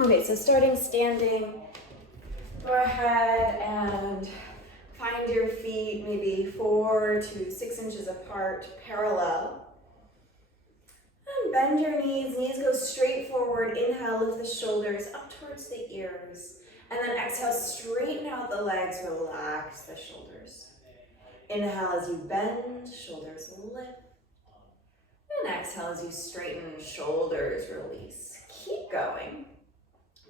Okay, so starting standing, go ahead and find your feet maybe 4 to 6 inches apart, parallel. And bend your knees go straight forward. Inhale, lift the shoulders up towards the ears. And then exhale, straighten out the legs, relax the shoulders. Inhale as you bend, shoulders lift. And exhale as you straighten, shoulders release. Keep going.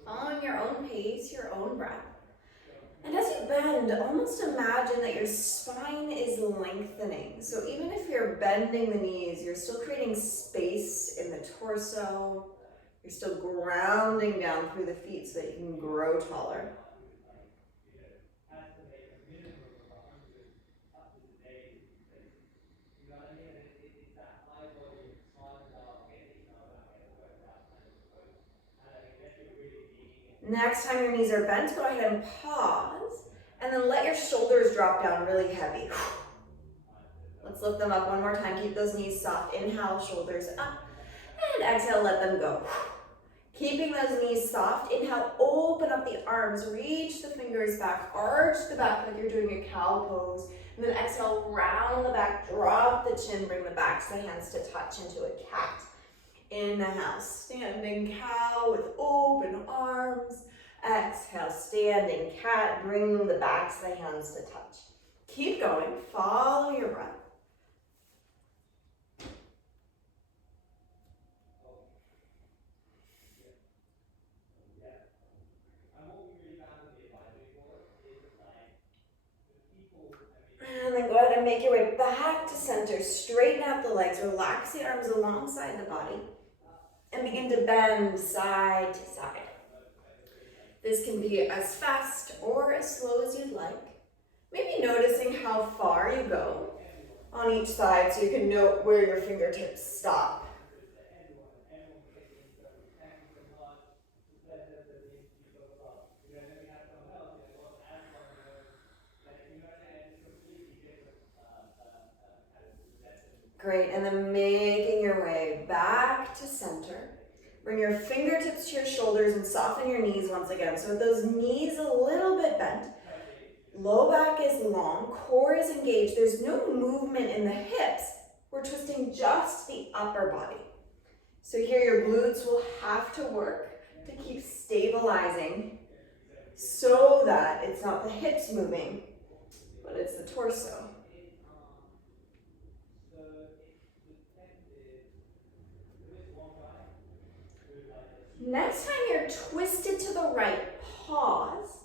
Following your own pace, your own breath. And as you bend, almost imagine that your spine is lengthening. So even if you're bending the knees, you're still creating space in the torso. You're still grounding down through the feet so that you can grow taller. Next time your knees are bent, go ahead and pause, and then let your shoulders drop down really heavy. Let's lift them up one more time. Keep those knees soft. Inhale, shoulders up, and exhale, let them go. Keeping those knees soft, inhale, open up the arms, reach the fingers back, arch the back like you're doing a cow pose, and then exhale, round the back, drop the chin, bring the backs of the hands to touch into a cat. Inhale, standing cow with open arms. Exhale, standing cat, bring the backs of the hands to touch. Keep going, follow your breath. And then go ahead and make your way back to center. Straighten out the legs, relax the arms alongside the body, and begin to bend side to side. This can be as fast or as slow as you'd like. Maybe noticing how far you go on each side so you can note where your fingertips stop. Great, and then making your way back to center. Bring your fingertips to your shoulders and soften your knees once again. So with those knees a little bit bent, low back is long, core is engaged. There's no movement in the hips. We're twisting just the upper body. So here your glutes will have to work to keep stabilizing so that it's not the hips moving, but it's the torso. Next time you're twisted to the right, pause.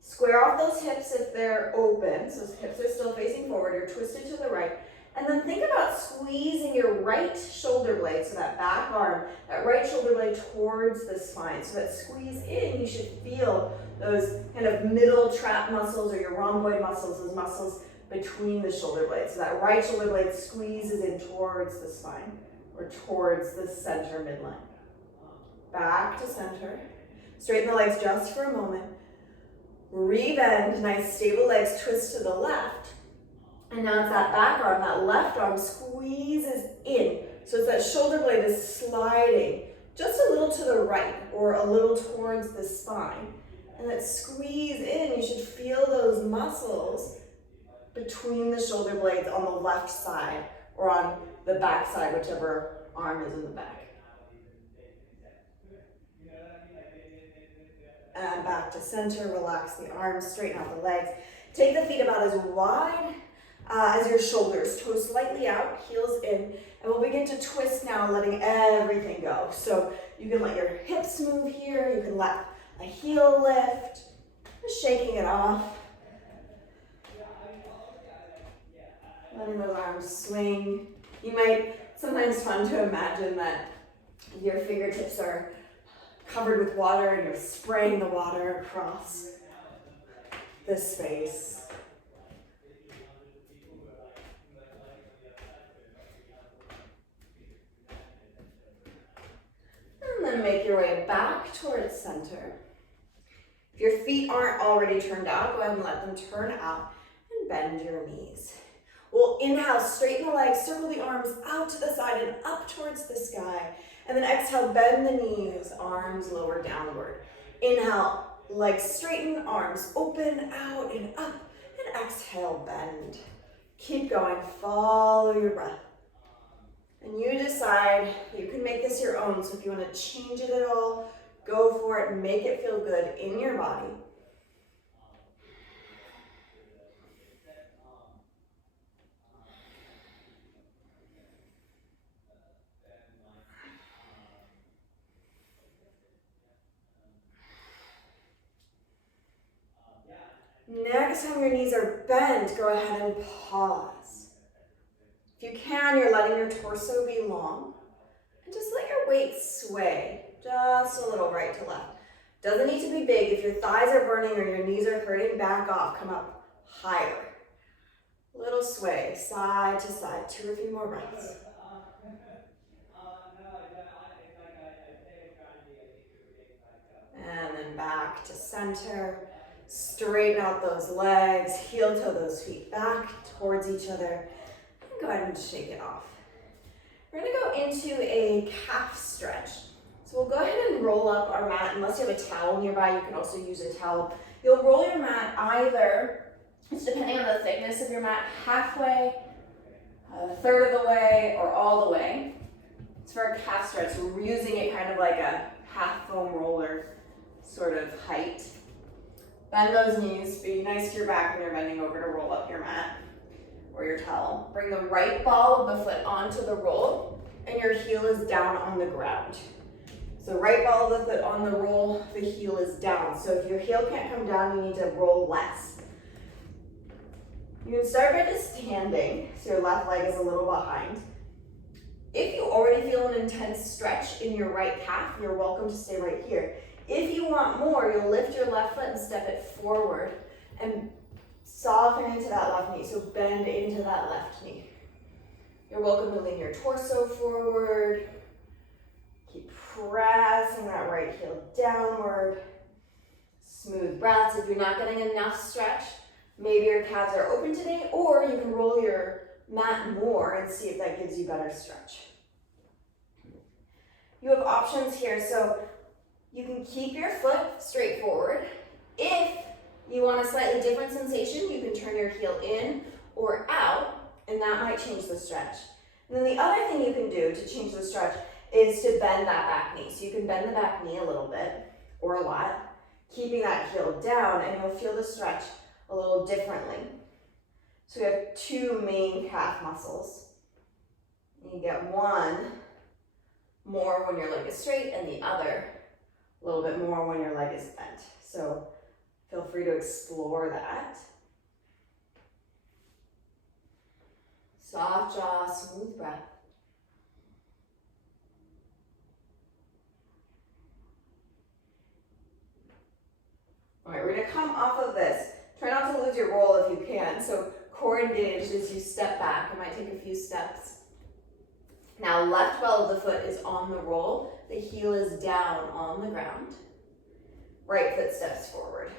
Square off those hips if they're open, so hips are still facing forward, you're twisted to the right. And then think about squeezing your right shoulder blade, so that back arm, that right shoulder blade towards the spine. So that squeeze in, you should feel those kind of middle trap muscles or your rhomboid muscles, those muscles between the shoulder blades. So that right shoulder blade squeezes in towards the spine or towards the center midline. Back to center. Straighten the legs just for a moment. Rebend, nice stable legs, twist to the left. And now it's that back arm, that left arm squeezes in. So it's that shoulder blade is sliding just a little to the right or a little towards the spine. And that squeeze in, you should feel those muscles between the shoulder blades on the left side or on the back side, whichever arm is in the back. And back to center, relax the arms, straighten out the legs. Take the feet about as wide as your shoulders, toes slightly out, heels in, and we'll begin to twist now, letting everything go. So you can let your hips move here, you can let a heel lift, just shaking it off. Letting those arms swing. You might, sometimes fun to imagine that your fingertips are covered with water and you're spraying the water across the space. And then make your way back towards center. If your feet aren't already turned out, go ahead and let them turn out and bend your knees. We'll inhale, straighten the legs, circle the arms out to the side and up towards the sky. And then exhale, bend the knees, arms lower downward. Inhale, legs straighten, arms open, out and up. And exhale, bend. Keep going, follow your breath. And you decide, you can make this your own, so if you want to change it at all, go for it and make it feel good in your body. Next time your knees are bent, go ahead and pause. If you can, you're letting your torso be long. And just let your weight sway just a little right to left. Doesn't need to be big. If your thighs are burning or your knees are hurting, back off, come up higher. Little sway, side to side, 2 or 3 more breaths. And then back to center. Straighten out those legs, heel toe those feet back towards each other. And go ahead and shake it off. We're gonna go into a calf stretch. So we'll go ahead and roll up our mat. Unless you have a towel nearby, you can also use a towel. You'll roll your mat either, it's depending on the thickness of your mat, halfway, a third of the way, or all the way. It's for a calf stretch. So we're using it kind of like a half foam roller sort of height. Bend those knees, be nice to your back when you're bending over to roll up your mat or your towel. Bring the right ball of the foot onto the roll and your heel is down on the ground. So right ball of the foot on the roll, the heel is down. So if your heel can't come down, you need to roll less. You can start by just standing, so your left leg is a little behind. If you already feel an intense stretch in your right calf, you're welcome to stay right here. If you want more, you'll lift your left foot and step it forward and soften into that left knee, so bend into that left knee. You're welcome to lean your torso forward. Keep pressing that right heel downward. Smooth breaths. If you're not getting enough stretch, maybe your calves are open today, or you can roll your mat more and see if that gives you better stretch. You have options here, so you can keep your foot straight forward. If you want a slightly different sensation, you can turn your heel in or out, and that might change the stretch. And then the other thing you can do to change the stretch is to bend that back knee. So you can bend the back knee a little bit, or a lot, keeping that heel down, and you'll feel the stretch a little differently. So we have 2 main calf muscles. You get one more when your leg is straight, and the other a little bit more when your leg is bent. So feel free to explore that. Soft jaw, smooth breath. All right, we're gonna come off of this. Try not to lose your roll if you can. So core engaged as you step back. It might take a few steps. Now left ball of the foot is on the roll. The heel is down on the ground. Right foot steps forward.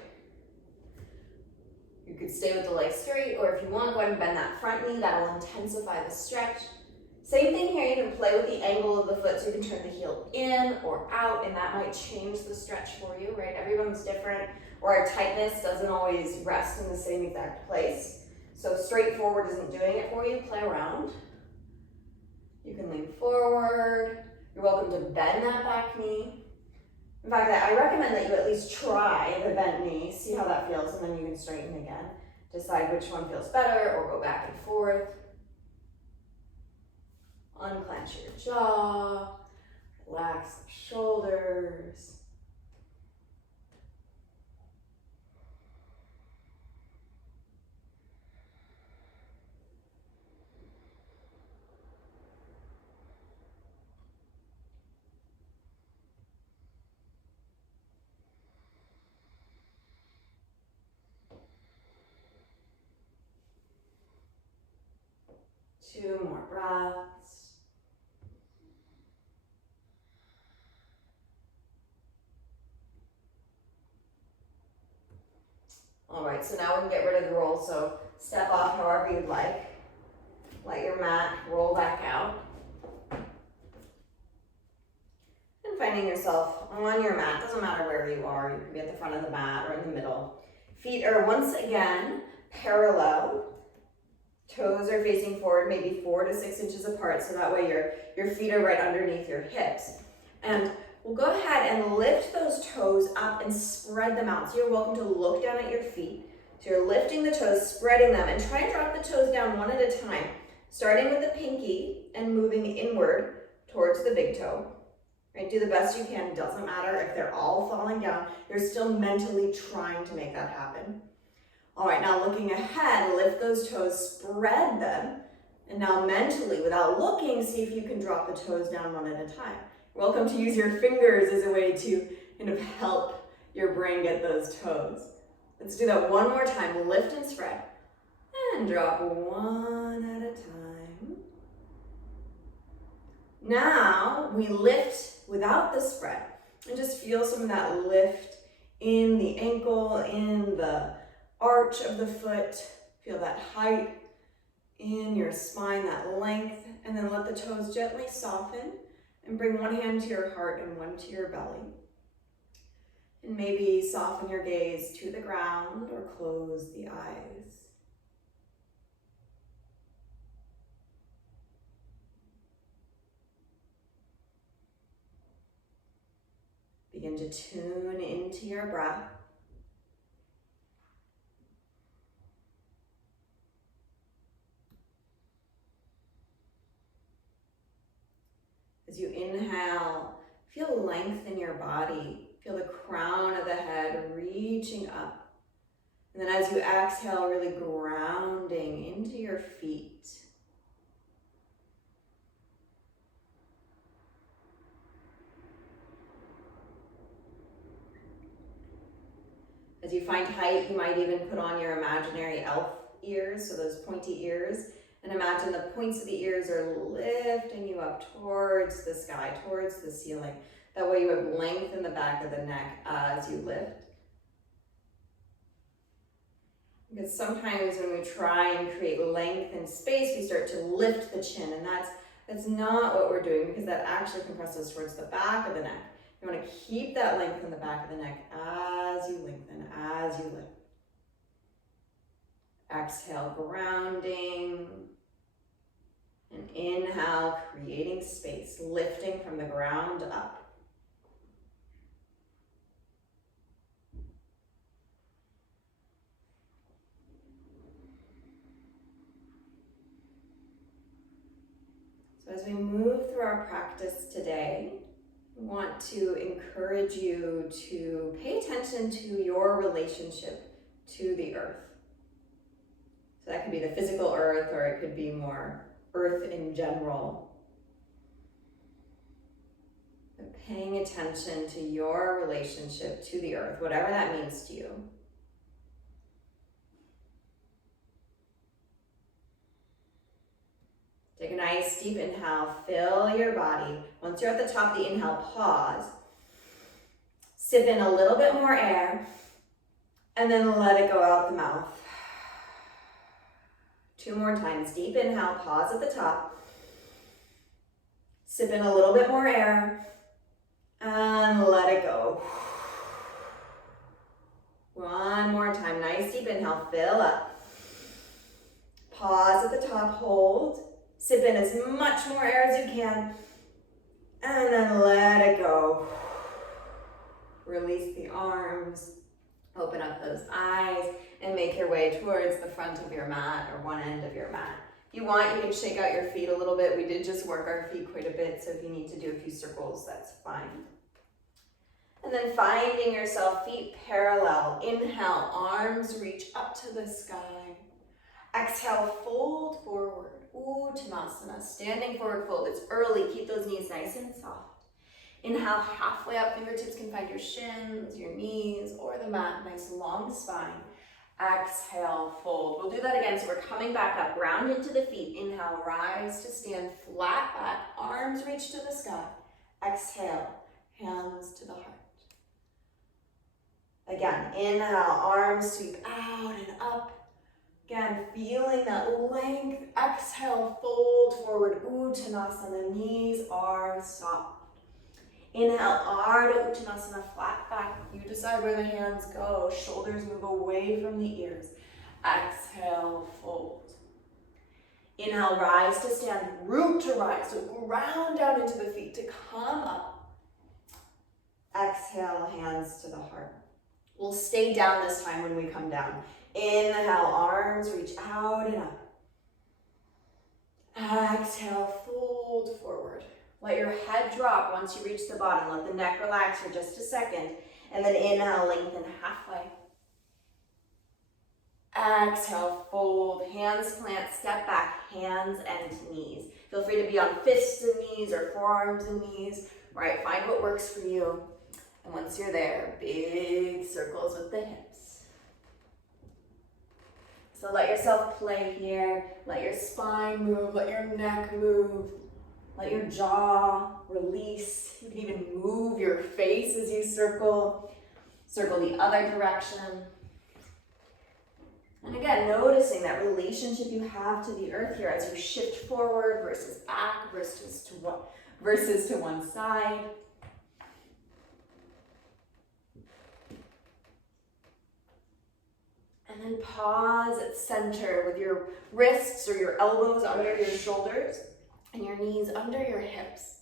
You could stay with the leg straight, or if you want, go ahead and bend that front knee. That'll intensify the stretch. Same thing here, you can play with the angle of the foot, so you can turn the heel in or out, and that might change the stretch for you, right? Everyone's different, or our tightness doesn't always rest in the same exact place. So straightforward isn't doing it for you, play around. You can lean forward. You're welcome to bend that back knee. In fact, I recommend that you at least try the bent knee, see how that feels, and then you can straighten again. Decide which one feels better, or go back and forth. Unclench your jaw, relax the shoulders. Two more breaths. All right, so now we can get rid of the roll. So step off however you'd like. Let your mat roll back out. finding yourself on your mat, doesn't matter where you are, you can be at the front of the mat or in the middle. Feet are once again parallel. Toes are facing forward, maybe 4 to 6 inches apart, so that way your feet are right underneath your hips. And we'll go ahead and lift those toes up and spread them out. So you're welcome to look down at your feet. So you're lifting the toes, spreading them, and try and drop the toes down one at a time, starting with the pinky and moving inward towards the big toe. Right? Do the best you can. It doesn't matter if they're all falling down. You're still mentally trying to make that happen. All right, now looking ahead, lift those toes, spread them, and now mentally, without looking, see if you can drop the toes down one at a time. You're welcome to use your fingers as a way to kind of help your brain get those toes. Let's do that one more time. Lift and spread, and drop one at a time. Now we lift without the spread, and just feel some of that lift in the ankle, in the arch of the foot. Feel that height in your spine, that length, and then let the toes gently soften and bring one hand to your heart and one to your belly. And maybe soften your gaze to the ground or close the eyes. Begin to tune into your breath. As you inhale, feel length in your body. Feel the crown of the head reaching up. And then as you exhale, really grounding into your feet. As you find height, you might even put on your imaginary elf ears, so those pointy ears. And imagine the points of the ears are lifting you up towards the sky, towards the ceiling. That way you have length in the back of the neck as you lift. Because sometimes when we try and create length and space, we start to lift the chin, and that's not what we're doing, because that actually compresses towards the back of the neck. You want to keep that length in the back of the neck as you lengthen, as you lift. Exhale, grounding. And inhale, creating space, lifting from the ground up. So as we move through our practice today, we want to encourage you to pay attention to your relationship to the earth. So that could be the physical earth, or it could be more earth in general. But paying attention to your relationship to the earth, whatever that means to you. Take a nice deep inhale, fill your body. Once you're at the top of the inhale, pause. Sip in a little bit more air, and then let it go out the mouth. 2 more times. Deep inhale, pause at the top. Sip in a little bit more air, and let it go. 1 more time. Nice deep inhale, fill up. Pause at the top, hold. Sip in as much more air as you can, and then let it go. Release the arms, open up those eyes, and make your way towards the front of your mat or one end of your mat. If you want, you can shake out your feet a little bit. We did just work our feet quite a bit, so if you need to do a few circles, that's fine. And then finding yourself feet parallel. Inhale, arms reach up to the sky. Exhale, fold forward. Uttanasana, standing forward fold. It's early, keep those knees nice and soft. Inhale, halfway up, fingertips can find your shins, your knees, or the mat, nice long spine. Exhale, fold. We'll do that again, so we're coming back up, ground into the feet. Inhale, rise to stand, flat back, arms reach to the sky. Exhale, hands to the heart. Again, inhale, arms sweep out and up. Again, feeling that length. Exhale, fold forward, Uttanasana, knees are soft. Inhale, Ardha Uttanasana, flat back. You decide where the hands go. Shoulders move away from the ears. Exhale, fold. Inhale, rise to stand, root to rise. So ground down into the feet to come up. Exhale, hands to the heart. We'll stay down this time when we come down. Inhale, arms reach out and up. Exhale, fold forward. Let your head drop once you reach the bottom. Let the neck relax for just a second. And then inhale, lengthen halfway. Exhale, fold, hands plant, step back, hands and knees. Feel free to be on fists and knees or forearms and knees. Right, find what works for you. And once you're there, big circles with the hips. So let yourself play here. Let your spine move, let your neck move. Let your jaw release. You can even move your face as you circle. Circle the other direction. And again, noticing that relationship you have to the earth here as you shift forward versus back versus to one side. And then pause at center with your wrists or your elbows under your shoulders and your knees under your hips.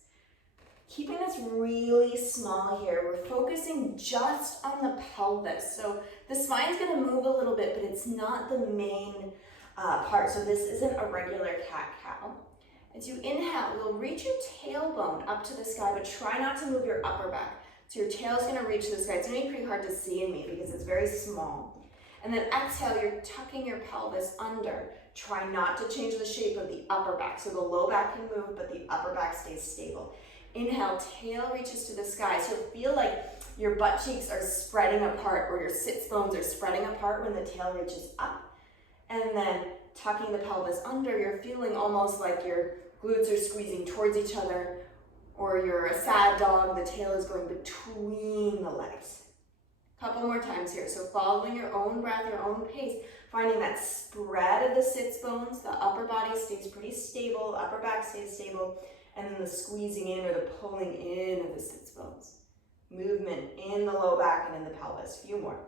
Keeping this really small here, we're focusing just on the pelvis. So the spine's gonna move a little bit, but it's not the main part. So this isn't a regular cat-cow. As you inhale, you'll reach your tailbone up to the sky, but try not to move your upper back. So your tail's gonna reach the sky. It's gonna be pretty hard to see in me because it's very small. And then exhale, you're tucking your pelvis under. Try not to change the shape of the upper back. So the low back can move, but the upper back stays stable. Inhale, tail reaches to the sky. So feel like your butt cheeks are spreading apart or your sits bones are spreading apart when the tail reaches up. And then tucking the pelvis under, you're feeling almost like your glutes are squeezing towards each other, or you're a sad dog, the tail is going between the legs. Couple more times here. So following your own breath, your own pace, finding that spread of the sits bones, the upper body stays pretty stable, upper back stays stable, and then the squeezing in or the pulling in of the sits bones. Movement in the low back and in the pelvis. Few more.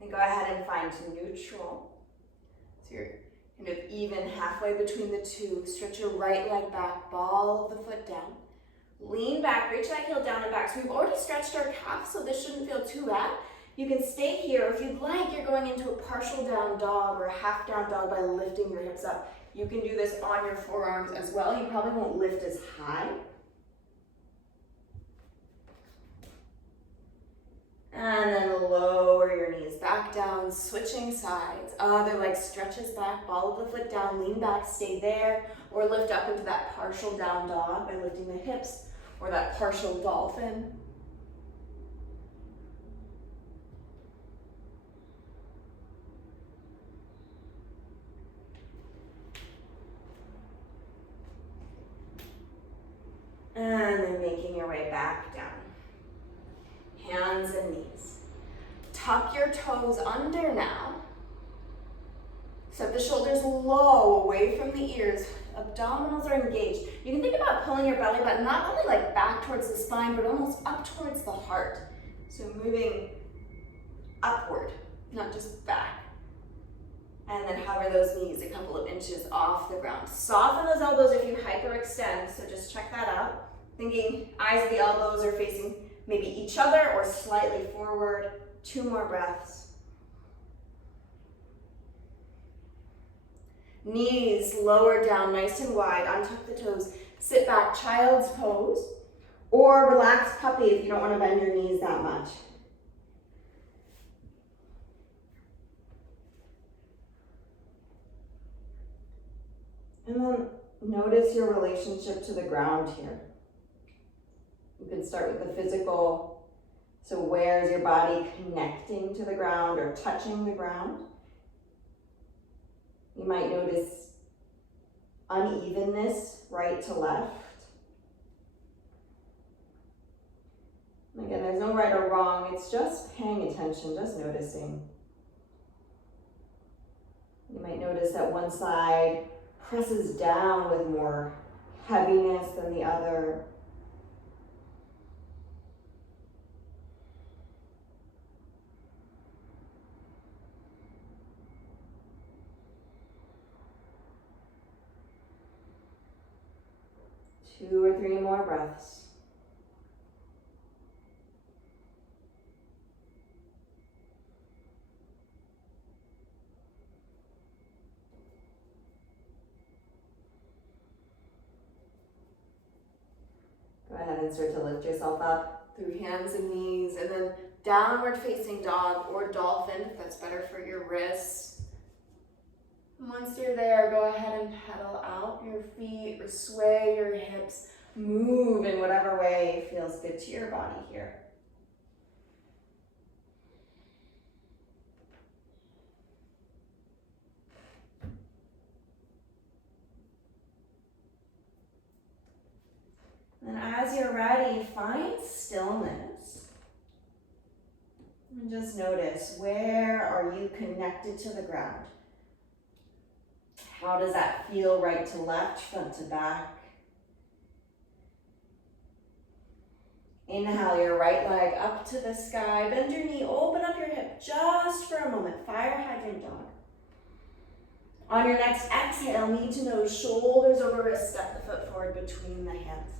Then go ahead and find neutral. So you're kind of even halfway between the two. Stretch your right leg back, ball of the foot down. Lean back, reach that heel down and back. So we've already stretched our calf, so this shouldn't feel too bad. You can stay here. If you'd like, you're going into a partial down dog or a half down dog by lifting your hips up. You can do this on your forearms as well. You probably won't lift as high. And then lower your knees back down, switching sides. Other leg stretches back, ball of the foot down, lean back, stay there, or lift up into that partial down dog by lifting the hips, or that partial dolphin. And then making your way back down. Hands and knees. Tuck your toes under now. Set the shoulders low, away from the ears. Abdominals are engaged. You can think about pulling your belly button not only like back towards the spine, but almost up towards the heart. So moving upward, not just back. And then hover those knees a couple of inches off the ground. Soften those elbows if you hyperextend, so just check that out. Thinking eyes of the elbows are facing maybe each other or slightly forward. 2 more breaths. Knees lower down nice and wide, untuck the toes. Sit back, child's pose, or relaxed puppy if you don't want to bend your knees that much. And then notice your relationship to the ground here. You can start with the physical. So where's your body connecting to the ground or touching the ground? You might notice unevenness right to left. it's just paying attention, just noticing. You might notice that one side presses down with more heaviness than the other. Two or three more breaths. Go ahead and start to lift yourself up through hands and knees, and then downward facing dog or dolphin, if that's better for your wrists. And once you're there, go ahead and pedal out your feet or sway your hips. Move in whatever way feels good to your body here. And as you're ready, find stillness. And just notice, where are you connected to the ground? How does that feel right to left, front to back? Inhale your right leg up to the sky. Bend your knee, open up your hip just for a moment. Fire hydrant dog. On your next exhale, knee to nose, shoulders over wrist, step the foot forward between the hands.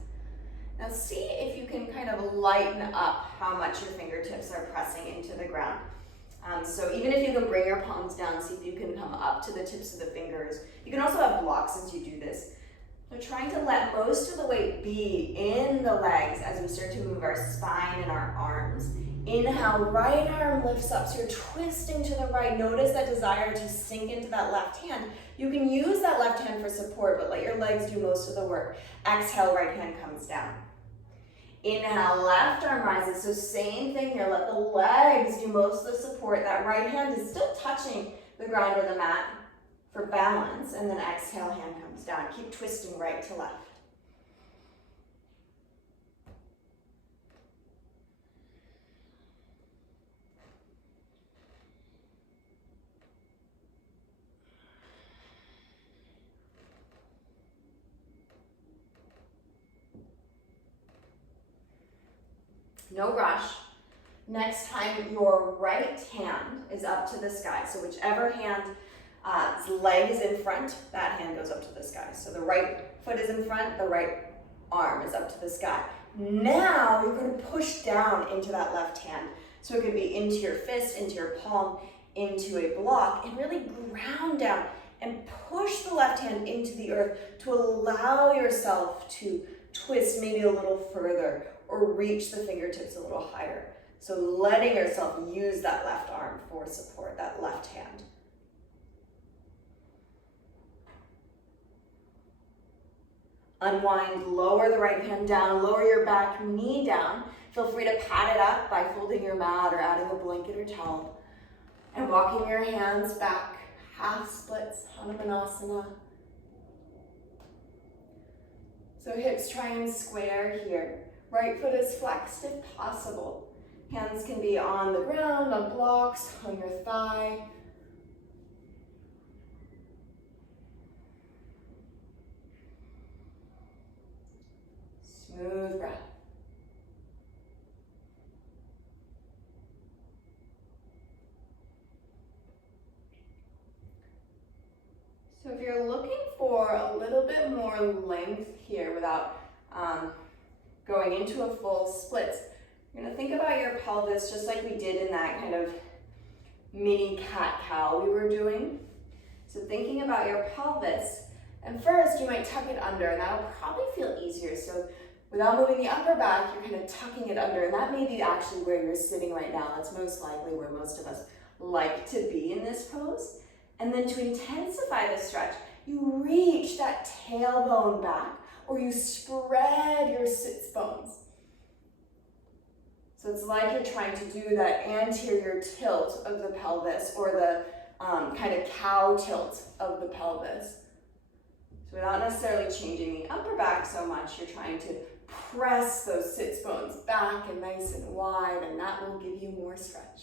Now see if you can kind of lighten up how much your fingertips are pressing into the ground. So even if you can bring your palms down, see if you can come up to the tips of the fingers. You can also have blocks as you do this. We're trying to let most of the weight be in the legs as we start to move our spine and our arms. Inhale, right arm lifts up, so you're twisting to the right. Notice that desire to sink into that left hand. You can use that left hand for support, but let your legs do most of the work. Exhale, right hand comes down. Inhale, left arm rises, so same thing here. Let the legs do most of the support. That right hand is still touching the ground or the mat for balance, and then exhale, hand comes down. Keep twisting right to left. No rush. Next time, your right hand is up to the sky. So whichever hand's leg is in front, that hand goes up to the sky. So the right foot is in front, the right arm is up to the sky. Now you're going to push down into that left hand. So it could be into your fist, into your palm, into a block, and really ground down and push the left hand into the earth to allow yourself to twist maybe a little further or reach the fingertips a little higher. So letting yourself use that left arm for support, that left hand. Unwind, lower the right hand down, lower your back knee down. Feel free to pat it up by folding your mat or adding a blanket or towel. And walking your hands back, half splits, Hanumanasana. So hips try and square here. Right foot is flexed if possible. Hands can be on the ground, on blocks, on your thigh. Smooth breath. So if you're looking for a little bit more length here without going into a full split, you're gonna think about your pelvis just like we did in that kind of mini cat-cow we were doing. So thinking about your pelvis, and first you might tuck it under, and that'll probably feel easier. So without moving the upper back, you're kind of tucking it under, and that may be actually where you're sitting right now. That's most likely where most of us like to be in this pose. And then to intensify the stretch, you reach that tailbone back, or you spread your sits bones. So it's like you're trying to do that anterior tilt of the pelvis, or the kind of cow tilt of the pelvis. So without necessarily changing the upper back so much, you're trying to press those sits bones back and nice and wide, and that will give you more stretch.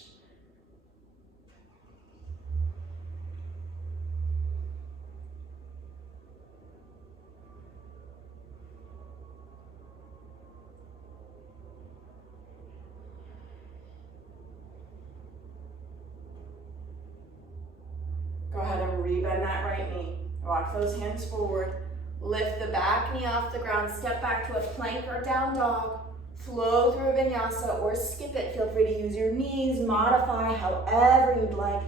Go ahead and rebend that right knee. Walk those hands forward. Lift the back knee off the ground. Step back to a plank or down dog. Flow through a vinyasa or skip it. Feel free to use your knees. Modify however you'd like.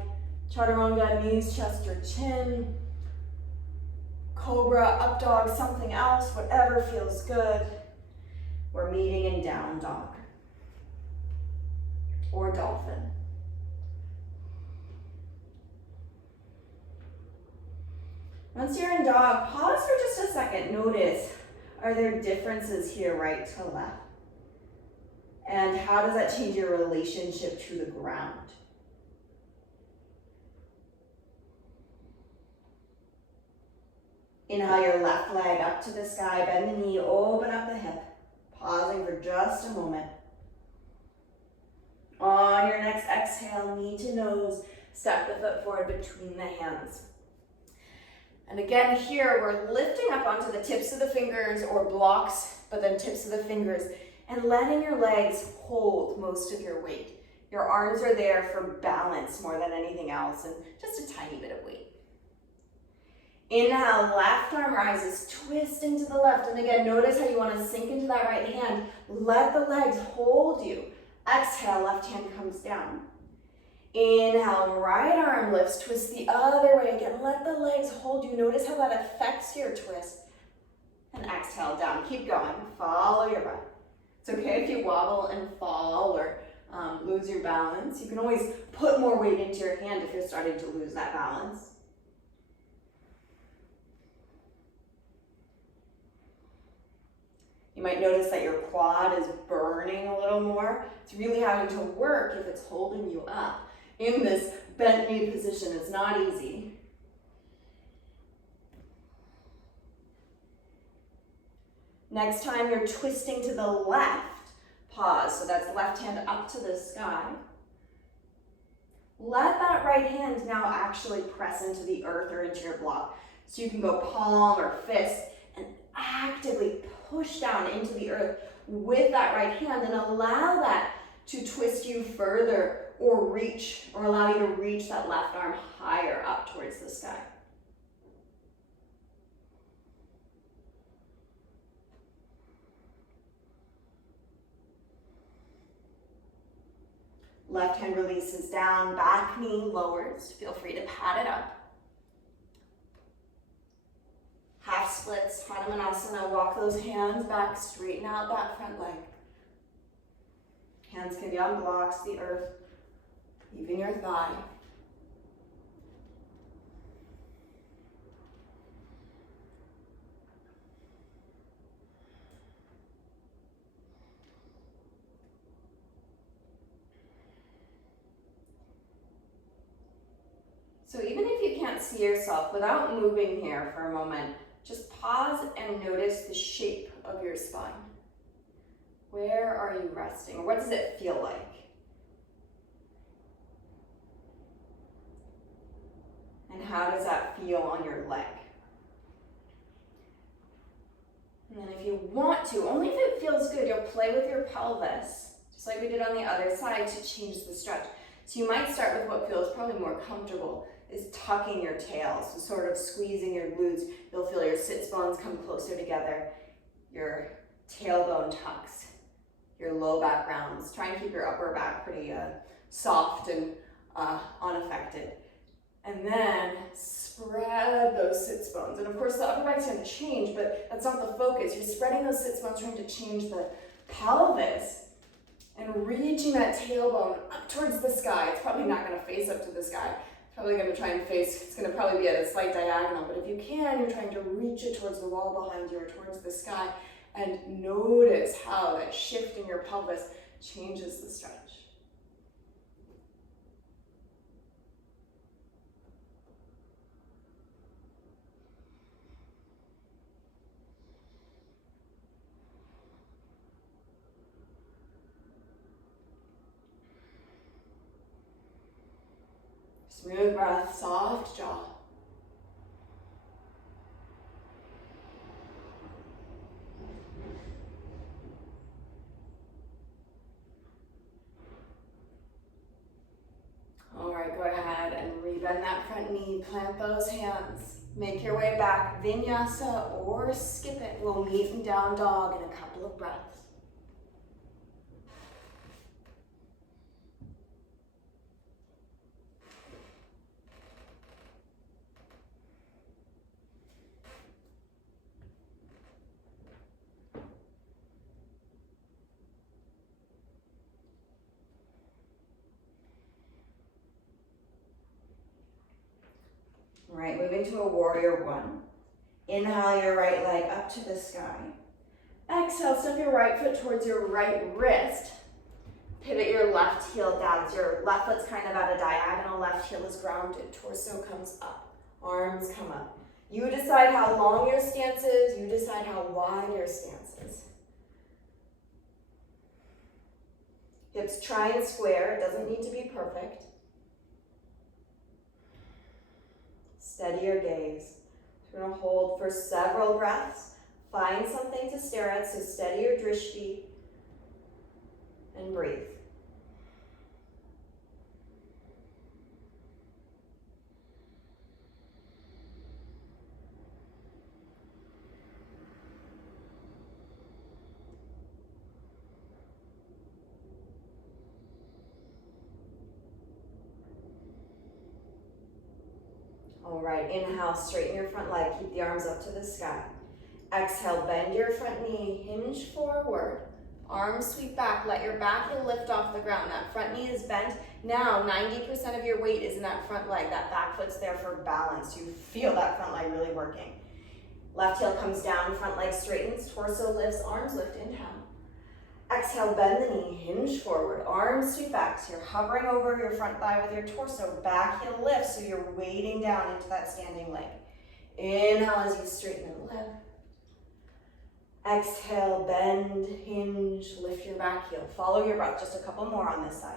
Chaturanga, knees, chest, or chin. Cobra, up dog, something else, whatever feels good. We're meeting in down dog or dolphin. Once you're in dog, pause for just a second. Notice, are there differences here, right to left? And how does that change your relationship to the ground? Inhale your left leg up to the sky, bend the knee, open up the hip. Pausing for just a moment. On your next exhale, knee to nose, step the foot forward between the hands. And again here, we're lifting up onto the tips of the fingers or blocks, but then tips of the fingers, and letting your legs hold most of your weight. Your arms are there for balance more than anything else, and just a tiny bit of weight. Inhale, left arm rises, twist into the left. And again, notice how you want to sink into that right hand. Let the legs hold you. Exhale, left hand comes down. Inhale, right arm lifts, twist the other way again. Let the legs hold you. Notice how that affects your twist. And exhale down. Keep going. Follow your breath. It's okay if you wobble and fall or lose your balance. You can always put more weight into your hand if you're starting to lose that balance. You might notice that your quad is burning a little more. It's really having to work if it's holding you up in this bent knee position. It's not easy. Next time you're twisting to the left, pause. So that's left hand up to the sky. Let that right hand now actually press into the earth or into your block. So you can go palm or fist and actively push down into the earth with that right hand and allow that to twist you further or reach, or allow you to reach that left arm higher up towards the sky. Left hand releases down, back knee lowers. Feel free to pat it up. Half splits, Hanumanasana. Walk those hands back, straighten out that front leg. Hands can be on blocks, the earth, even your thigh. So even if you can't see yourself, without moving here for a moment, just pause and notice the shape of your spine. Where are you resting? What does it feel like? And how does that feel on your leg? And then if you want to, only if it feels good, you'll play with your pelvis, just like we did on the other side, to change the stretch. So you might start with what feels probably more comfortable, is tucking your tail, so sort of squeezing your glutes. You'll feel your sits bones come closer together, your tailbone tucks, your low back rounds. Try and keep your upper back pretty soft and unaffected. And then spread those sits bones. And of course the upper back's gonna change, but that's not the focus. You're spreading those sits bones, trying to change the pelvis and reaching that tailbone up towards the sky. It's probably not gonna face up to the sky. It's probably gonna try and face, it's gonna probably be at a slight diagonal, but if you can, you're trying to reach it towards the wall behind you or towards the sky, and notice how that shift in your pelvis changes the stretch. Smooth breath, soft jaw. All right, go ahead and rebend that front knee, plant those hands. Make your way back, vinyasa or skip it. We'll meet in down dog in a couple of breaths. All right, moving to a warrior one. Inhale your right leg up to the sky. Exhale, step your right foot towards your right wrist. Pivot your left heel down. So your left foot's kind of at a diagonal, left heel is grounded, torso comes up, arms come up. You decide how long your stance is, you decide how wide your stance is. Hips try and square, it doesn't need to be perfect. Steady your gaze. We're going to hold for several breaths. Find something to stare at, so steady your drishti and breathe. All right, inhale, straighten your front leg, keep the arms up to the sky. Exhale, bend your front knee, hinge forward, arms sweep back, let your back heel lift off the ground. That front knee is bent. Now, 90% of your weight is in that front leg. That back foot's there for balance. You feel that front leg really working. Left heel comes down, front leg straightens, torso lifts, arms lift, inhale. Exhale, bend the knee, hinge forward, arms sweep back. So you're hovering over your front thigh with your torso, back heel lifts, so you're weighting down into that standing leg. Inhale as you straighten and lift. Exhale, bend, hinge, lift your back heel. Follow your breath, just a couple more on this side.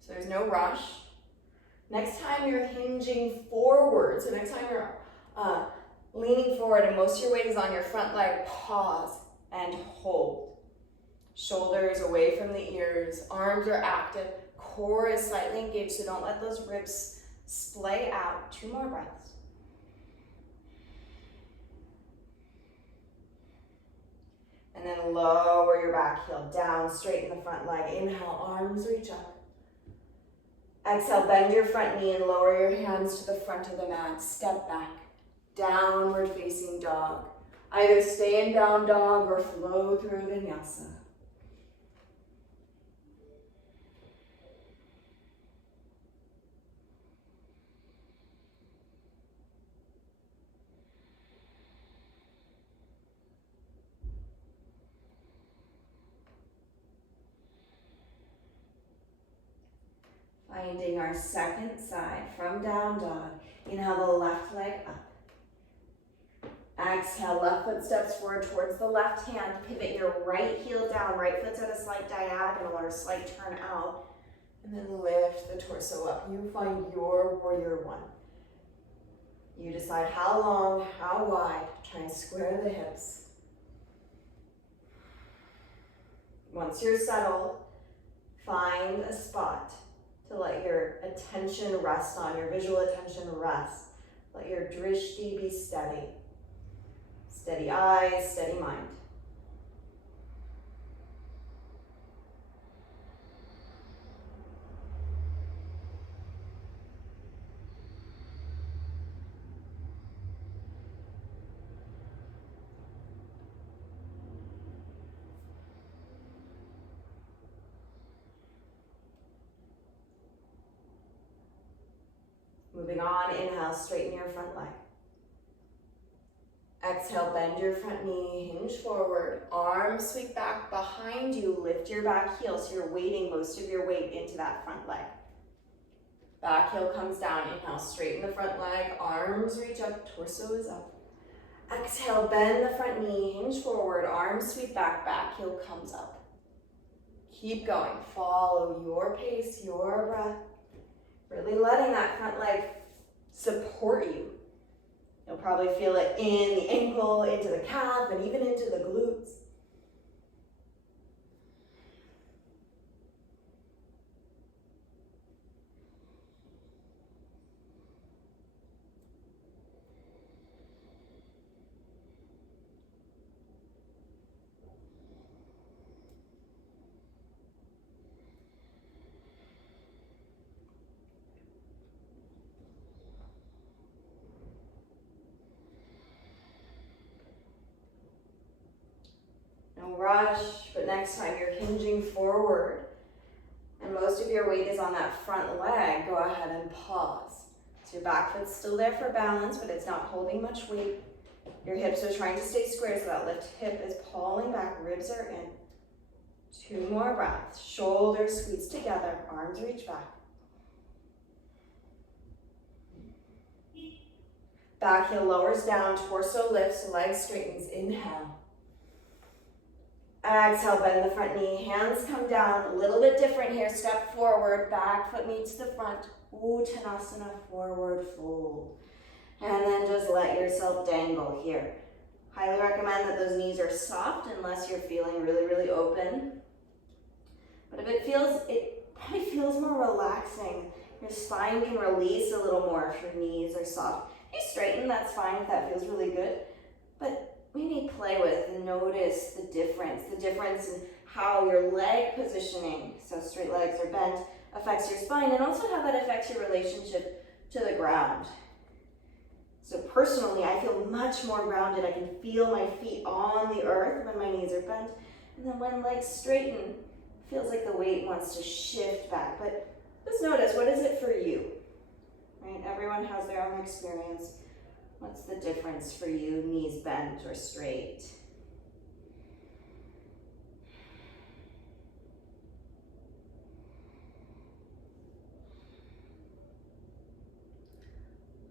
So there's no rush. Next time you're hinging forward, so next time you're leaning forward and most of your weight is on your front leg, pause and hold. Shoulders away from the ears, arms are active, core is slightly engaged, so don't let those ribs splay out. 2 more breaths. And then lower your back heel down, straighten the front leg. Inhale, arms reach up. Exhale, bend your front knee and lower your hands to the front of the mat. Step back, downward facing dog. Either stay in down dog or flow through vinyasa. Finding our second side from down dog. Inhale the left leg up. Exhale, left foot steps forward towards the left hand. Pivot your right heel down. Right foot's at a slight diagonal or a slight turn out. And then lift the torso up. You find your warrior one. You decide how long, how wide. Try and square the hips. Once you're settled, find a spot to let your attention rest on, your visual attention rest. Let your drishti be steady. Steady eyes, steady mind. Moving on, inhale, straighten your front leg. Exhale, bend your front knee, hinge forward, arms sweep back, back. Behind you, lift your back heel so you're weighting most of your weight into that front leg. Back heel comes down. Inhale, straighten the front leg. Arms reach up, torso is up. Exhale, bend the front knee, hinge forward. Arms sweep back, back heel comes up. Keep going. Follow your pace, your breath. Really letting that front leg support you. You'll probably feel it in the ankle, into the calf, and even into the glutes. No rush, but next time you're hinging forward and most of your weight is on that front leg, go ahead and pause. So your back foot's still there for balance, but it's not holding much weight. Your hips are trying to stay square, so that left hip is pulling back, ribs are in. 2 more breaths. Shoulders squeeze together, arms reach back. Back heel lowers down, torso lifts, legs straightens. Inhale. Exhale, bend the front knee, hands come down, a little bit different here, step forward, back foot meets the front, Uttanasana, forward fold. And then just let yourself dangle here. Highly recommend that those knees are soft unless you're feeling really, really open. But if it probably feels more relaxing. Your spine can release a little more if your knees are soft. If you straighten, that's fine if that feels really good. But maybe play with and notice the difference in how your leg positioning, so straight legs or bent, affects your spine, and also how that affects your relationship to the ground. So personally, I feel much more grounded. I can feel my feet on the earth when my knees are bent. And then when legs straighten, it feels like the weight wants to shift back. But just notice, what is it for you? Right? Everyone has their own experience. What's the difference for you, knees bent or straight?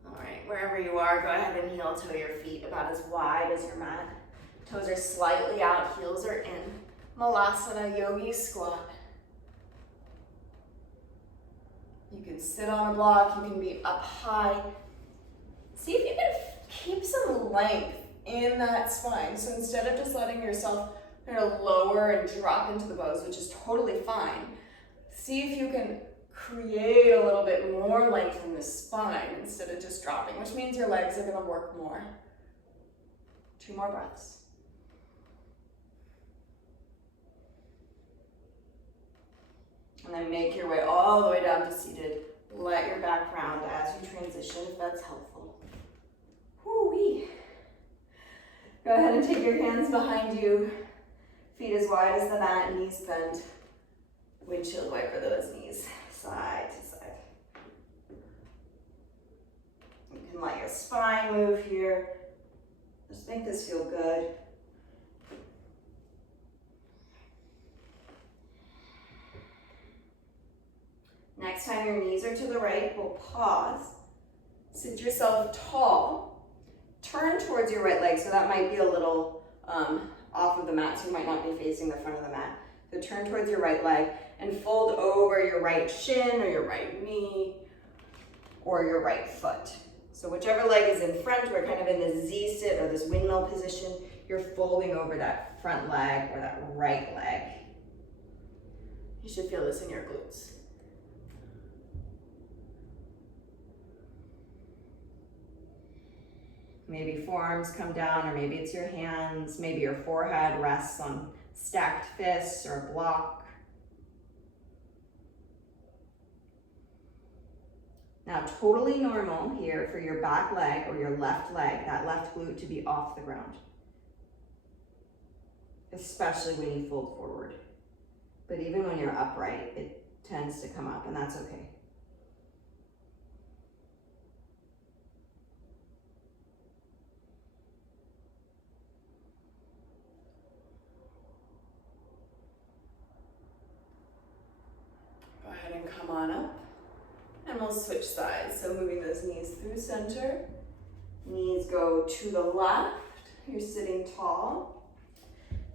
All right, wherever you are, go ahead and heel toe your feet about as wide as your mat. Toes are slightly out, heels are in. Malasana Yogi Squat. You can sit on a block, you can be up high. See if you can keep some length in that spine. So instead of just letting yourself kind of lower and drop into the bows, which is totally fine, see if you can create a little bit more length in the spine instead of just dropping, which means your legs are going to work more. 2 more breaths. And then make your way all the way down to seated. Let your back round as you transition, if that's helpful. Woo-wee. Go ahead and take your hands behind you. Feet as wide as the mat, knees bent. Windshield wiper those knees, side to side. You can let your spine move here. Just make this feel good. Next time your knees are to the right, we'll pause. Sit yourself tall. Turn towards your right leg, so that might be a little off of the mat, so you might not be facing the front of the mat. So turn towards your right leg and fold over your right shin or your right knee or your right foot. So whichever leg is in front, we're kind of in this Z-sit or this windmill position. You're folding over that front leg or that right leg. You should feel this in your glutes. Maybe forearms come down, or maybe it's your hands. Maybe your forehead rests on stacked fists or a block. Now, totally normal here for your back leg or your left leg, that left glute, to be off the ground, especially when you fold forward. But even when you're upright, it tends to come up, and that's okay. and come on up. And we'll switch sides. So moving those knees through center. Knees go to the left. You're sitting tall.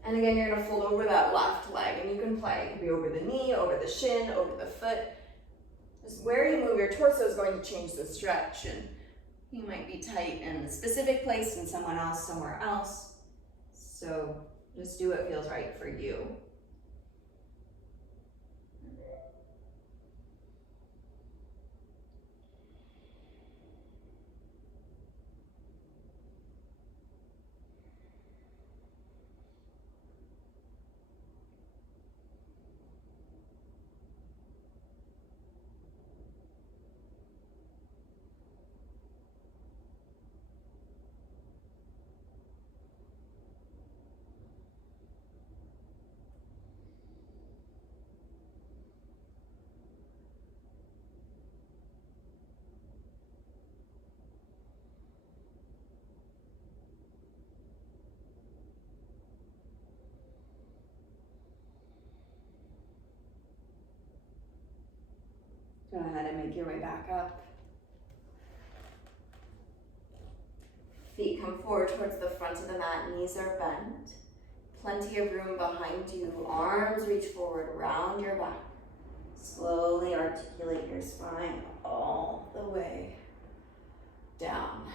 And again, you're gonna fold over that left leg, and you can play. It could be over the knee, over the shin, over the foot. Just where you move your torso is going to change the stretch, and you might be tight in a specific place and someone else somewhere else. So just do what feels right for you. Go ahead and make your way back up. Feet come forward towards the front of the mat, knees are bent. Plenty of room behind you, arms reach forward, round your back. Slowly articulate your spine all the way down.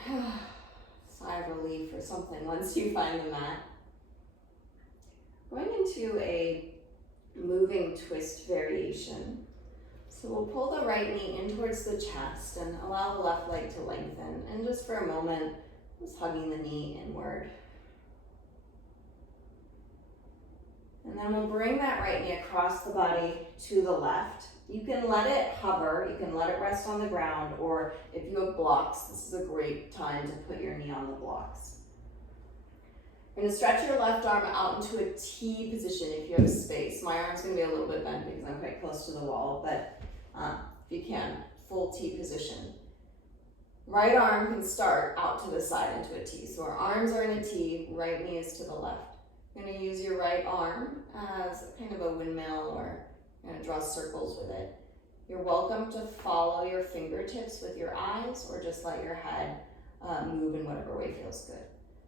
Sigh of relief or something once you find the mat. Going into a moving twist variation. So we'll pull the right knee in towards the chest and allow the left leg to lengthen. And just for a moment, just hugging the knee inward. And then we'll bring that right knee across the body to the left. You can let it hover, you can let it rest on the ground, or if you have blocks, this is a great time to put your knee on the blocks. You're gonna stretch your left arm out into a T position if you have space. My arm's gonna be a little bit bent because I'm quite close to the wall, but if you can, full T position. Right arm can start out to the side into a T. So our arms are in a T, right knee is to the left. You're gonna use your right arm as kind of a windmill, or you're gonna draw circles with it. You're welcome to follow your fingertips with your eyes, or just let your head move in whatever way feels good.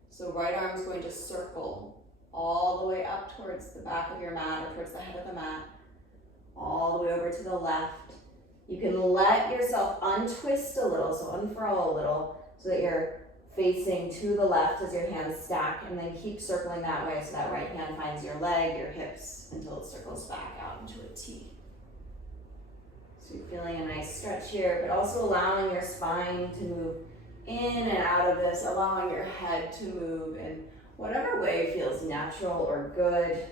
So right arm is going to circle all the way up towards the back of your mat, or towards the head of the mat, all the way over to the left. You can let yourself untwist a little, so unfurl a little, so that you're facing to the left as your hands stack, and then keep circling that way so that right hand finds your leg, your hips, until it circles back out into a T. So you're feeling a nice stretch here, but also allowing your spine to move in and out of this, allowing your head to move in whatever way feels natural or good.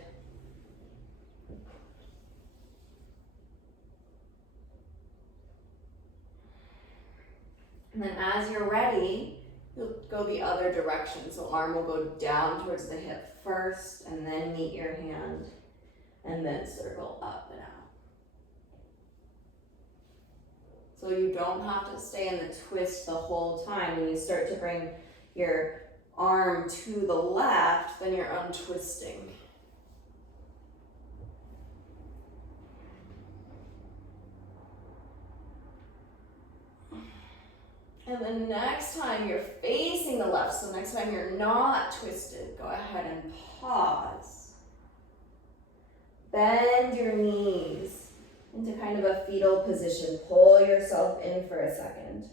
And then as you're ready, you'll go the other direction. So arm will go down towards the hip first, and then meet your hand, and then circle up and out. So you don't have to stay in the twist the whole time. When you start to bring your arm to the left, then you're untwisting. And the next time you're facing the left, so next time you're not twisted, go ahead and pause. Bend your knees into kind of a fetal position. Pull yourself in for a second.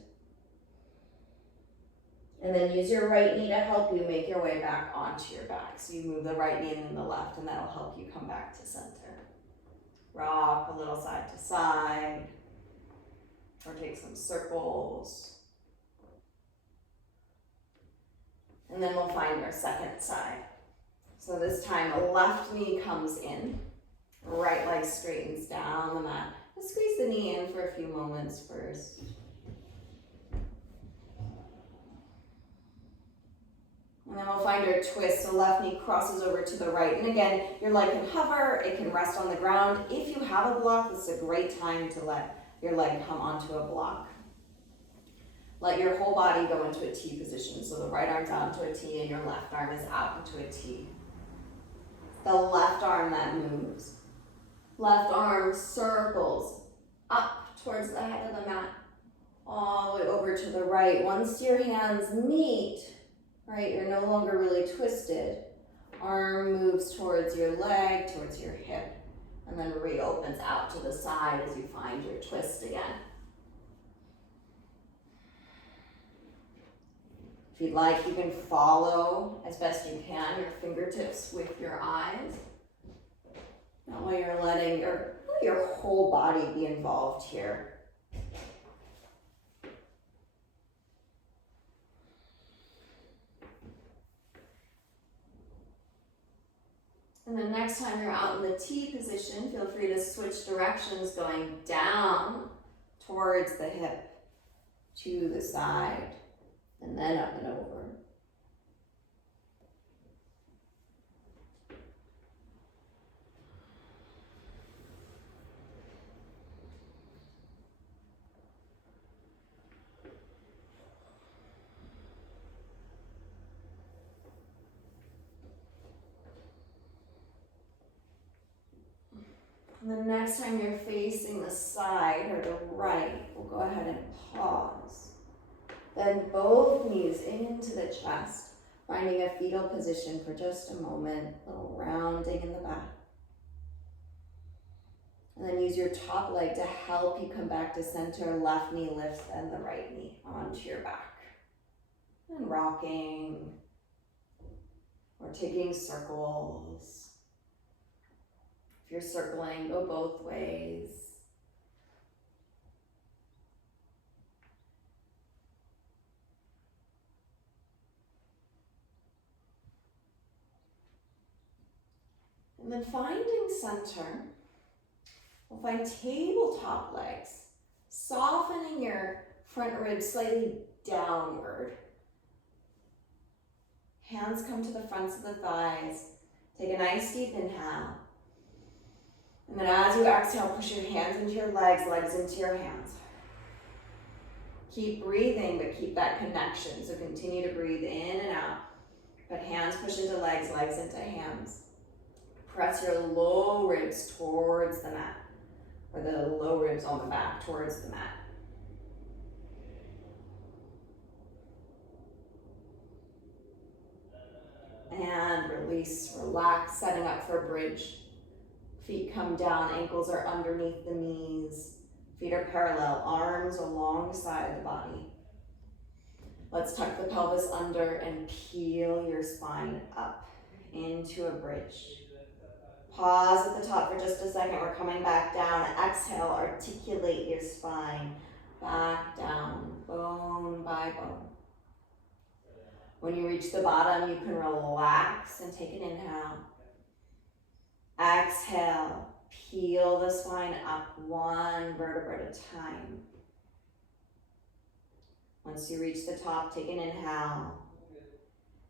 And then use your right knee to help you make your way back onto your back. So you move the right knee and then the left, and that'll help you come back to center. Rock a little side to side, or take some circles. And then we'll find our second side. So this time, the left knee comes in, right leg straightens down the mat. Just squeeze the knee in for a few moments first. And then we'll find our twist. So left knee crosses over to the right. And again, your leg can hover, it can rest on the ground. If you have a block, this is a great time to let your leg come onto a block. Let your whole body go into a T position. So the right arm's out into a T and your left arm is out into a T. The left arm that moves. Left arm circles towards the head of the mat. All the way over to the right. Once your hands meet, right, you're no longer really twisted. Arm moves towards your leg, towards your hip, and then reopens out to the side as you find your twist again. If you'd like, you can follow as best you can your fingertips with your eyes. That way you're letting your whole body be involved here. And then next time you're out in the T position, feel free to switch directions, going down towards the hip, to the side, and then up and over. And then next time you're facing the side or the right, we'll go ahead and pause. Bend both knees into the chest, finding a fetal position for just a moment, a little rounding in the back. And then use your top leg to help you come back to center. Left knee lifts and the right knee onto your back. And rocking or taking circles. If you're circling, go both ways. And then finding center, we'll find tabletop legs, softening your front ribs slightly downward. Hands come to the fronts of the thighs. Take a nice deep inhale. And then as you exhale, push your hands into your legs, legs into your hands. Keep breathing, but keep that connection. So continue to breathe in and out. But hands push into legs, legs into hands. Press your low ribs towards the mat, or the low ribs on the back towards the mat. And release, relax, setting up for a bridge. Feet come down, ankles are underneath the knees. Feet are parallel, arms alongside the body. Let's tuck the pelvis under and peel your spine up into a bridge. Pause at the top for just a second. We're coming back down. Exhale, articulate your spine. Back down, bone by bone. When you reach the bottom, you can relax and take an inhale. Exhale, peel the spine up one vertebra at a time. Once you reach the top, take an inhale.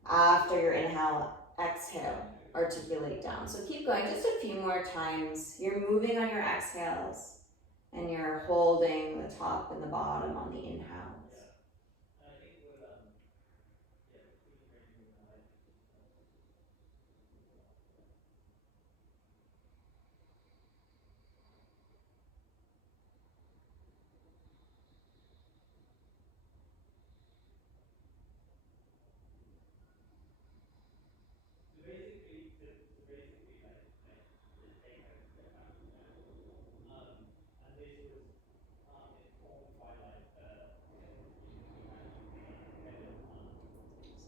After your inhale, exhale, articulate down. So keep going just a few more times. You're moving on your exhales and you're holding the top and the bottom on the inhales.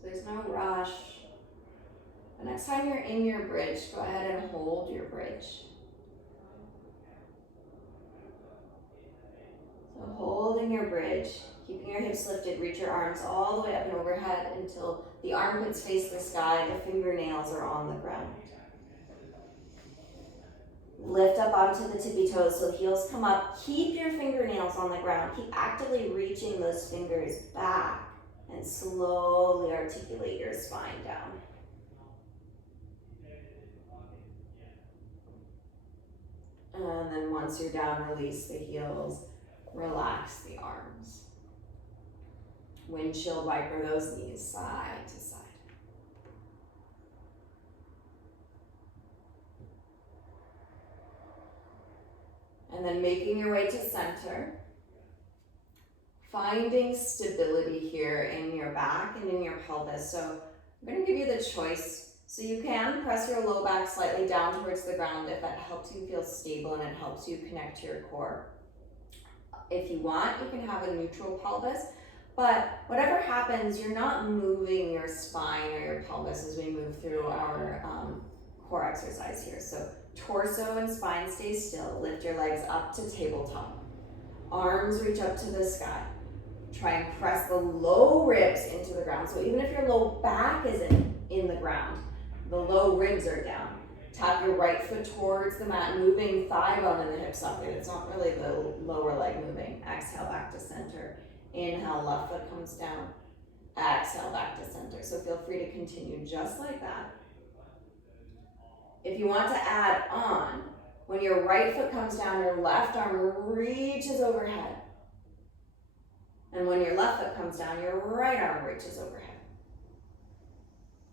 There's no rush. The next time you're in your bridge, go ahead and hold your bridge. So holding your bridge, keeping your hips lifted, reach your arms all the way up and overhead until the armpits face the sky, the fingernails are on the ground. Lift up onto the tippy toes so heels come up. Keep your fingernails on the ground. Keep actively reaching those fingers back. And slowly articulate your spine down. And then once you're down, release the heels, relax the arms. Windshield wiper those knees side to side. And then making your way to center. Finding stability here in your back and in your pelvis. So I'm going to give you the choice. So you can press your low back slightly down towards the ground if that helps you feel stable and it helps you connect to your core. If you want, you can have a neutral pelvis, but whatever happens, you're not moving your spine or your pelvis as we move through our core exercise here. So torso and spine stay still. Lift your legs up to tabletop. Arms reach up to the sky. Try and press the low ribs into the ground. So even if your low back isn't in the ground, the low ribs are down. Tap your right foot towards the mat, moving thigh bone in the hip socket. It's not really the lower leg moving. Exhale back to center. Inhale, left foot comes down. Exhale back to center. So feel free to continue just like that. If you want to add on, when your right foot comes down, your left arm reaches overhead. And when your left foot comes down, your right arm reaches overhead.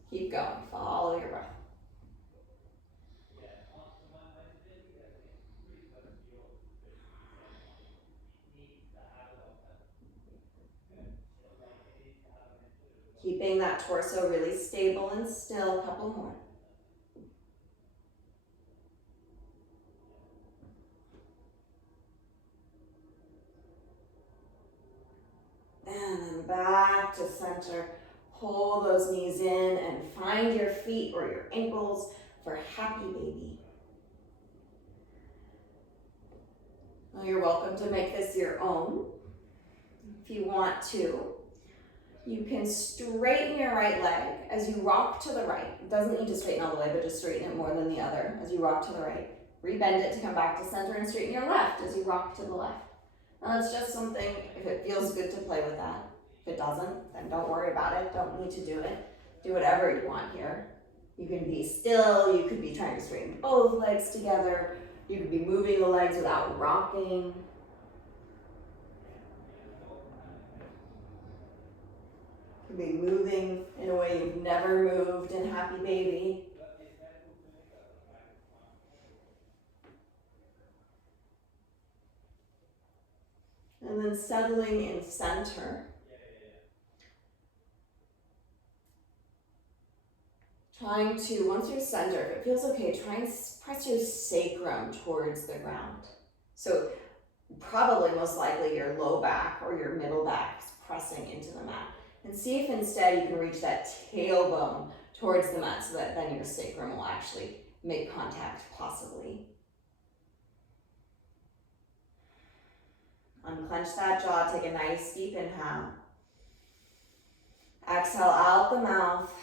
Keep going. Follow your breath. Keeping that torso really stable and still. A couple more. And then back to center. Pull those knees in and find your feet or your ankles for happy baby. Well, you're welcome to make this your own. If you want to, you can straighten your right leg as you rock to the right. It doesn't need to straighten all the way, but just straighten it more than the other as you rock to the right. Rebend it to come back to center and straighten your left as you rock to the left. Now that's just something, if it feels good to play with that. If it doesn't, then don't worry about it. Don't need to do it. Do whatever you want here. You can be still. You could be trying to straighten both legs together. You could be moving the legs without rocking. You could be moving in a way you've never moved in happy baby. And then settling in center. Trying to, once you're centered, if it feels okay, try and press your sacrum towards the ground. So probably most likely your low back or your middle back is pressing into the mat. And see if instead you can reach that tailbone towards the mat so that then your sacrum will actually make contact possibly. Unclench that jaw, take a nice deep inhale. Exhale out the mouth.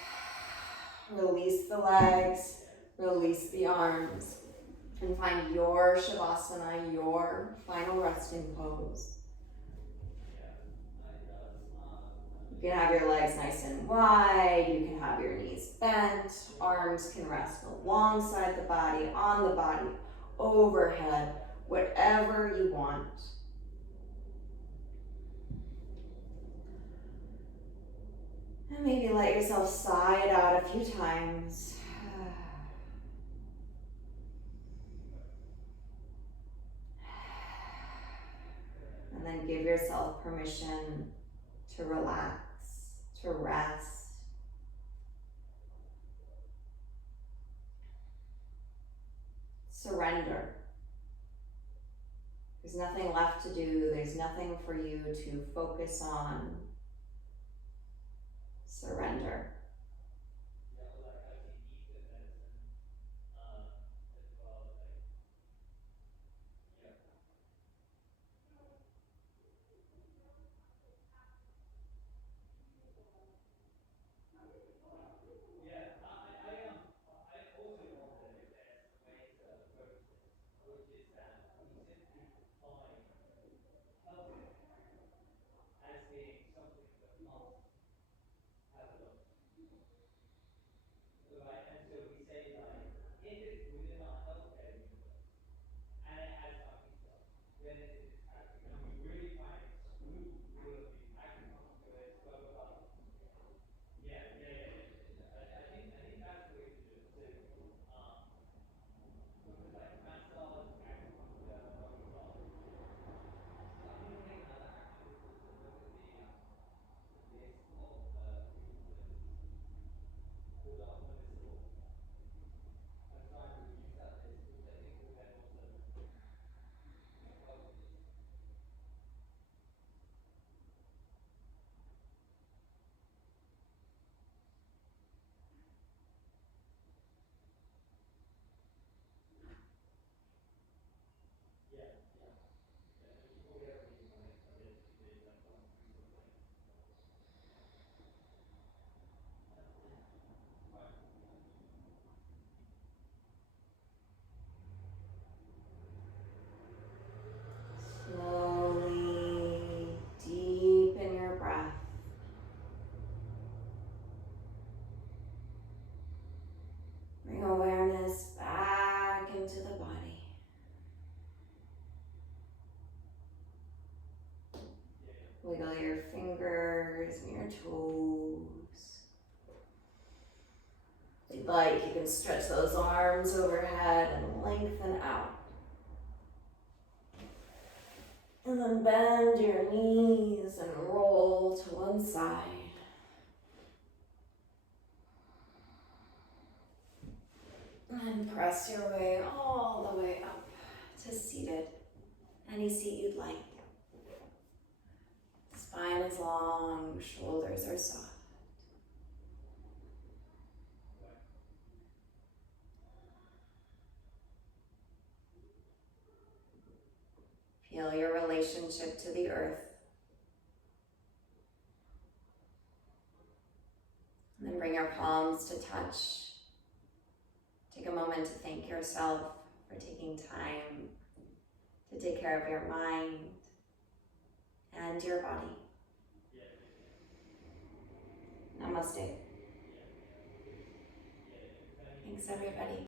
Release the legs, release the arms, and find your Shavasana, your final resting pose. You can have your legs nice and wide, you can have your knees bent, arms can rest alongside the body, on the body, overhead, whatever you want. And maybe let yourself sigh it out a few times. And then give yourself permission to relax, to rest. Surrender. There's nothing left to do. There's nothing for you to focus on. Surrender. fingers and your toes. If you'd like, you can stretch those arms overhead and lengthen out. And then bend your knees and roll to one side. And press your way all the way up to seated. Any seat you'd like. Spine is long, shoulders are soft. Feel your relationship to the earth. And then bring your palms to touch. Take a moment to thank yourself for taking time to take care of your mind and your body. Namaste. Thanks, everybody.